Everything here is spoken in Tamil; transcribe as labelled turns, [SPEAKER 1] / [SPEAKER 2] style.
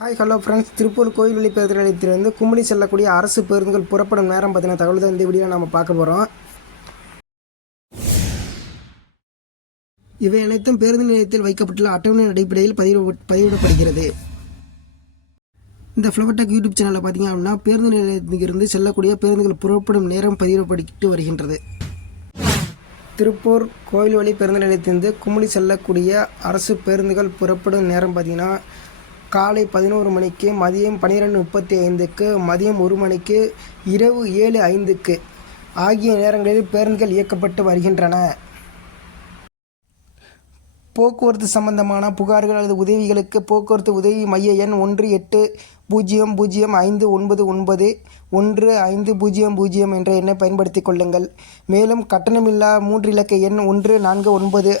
[SPEAKER 1] ஹாய் ஹலோ ஃப்ரெண்ட்ஸ் திருப்பூர் கோயில்வெளி பேருந்து நிலையத்திலிருந்து கும்பலி செல்லக்கூடிய அரசு பேருந்துகள் புறப்படும் நேரம் பார்த்தீங்கன்னா தகவல் தான் இந்த வீடியோ நம்ம பார்க்க போகிறோம் இவை அனைத்தும் பேருந்து நிலையத்தில் வைக்கப்பட்டுள்ள அட்டவணை அடிப்படையில் பதிவு பதிவிடப்படுகிறது. இந்த ஃப்ளவர்டெக் யூடியூப் சேனலில் பார்த்தீங்க அப்படின்னா பேருந்து நிலையத்திலிருந்து செல்லக்கூடிய பேருந்துகள் புறப்படும் நேரம் பதிவிடப்பட்டு வருகின்றது. திருப்பூர் கோயில்வழி பேருந்து நிலையத்திலிருந்து கும்பலி செல்லக்கூடிய அரசு பேருந்துகள் புறப்படும் நேரம் பார்த்தீங்கன்னா காலை பதினோரு மணிக்கு மதியம் பன்னிரெண்டு முப்பத்தி ஐந்துக்கு மதியம் ஒரு மணிக்கு இரவு ஏழு ஐந்துக்கு ஆகிய நேரங்களில் பேருந்துகள் இயக்கப்பட்டு வருகின்றன. போக்குவரத்து சம்பந்தமான புகார்கள் அல்லது உதவிகளுக்கு போக்குவரத்து உதவி மைய எண் ஒன்று எட்டு பூஜ்ஜியம் பூஜ்ஜியம் ஐந்து ஒன்பது ஒன்பது ஒன்று ஐந்து பூஜ்ஜியம் பூஜ்ஜியம் என்ற எண்ணை பயன்படுத்திக் கொள்ளுங்கள். மேலும் கட்டணமில்லா மூன்று இலக்க எண் ஒன்று நான்கு ஒன்பது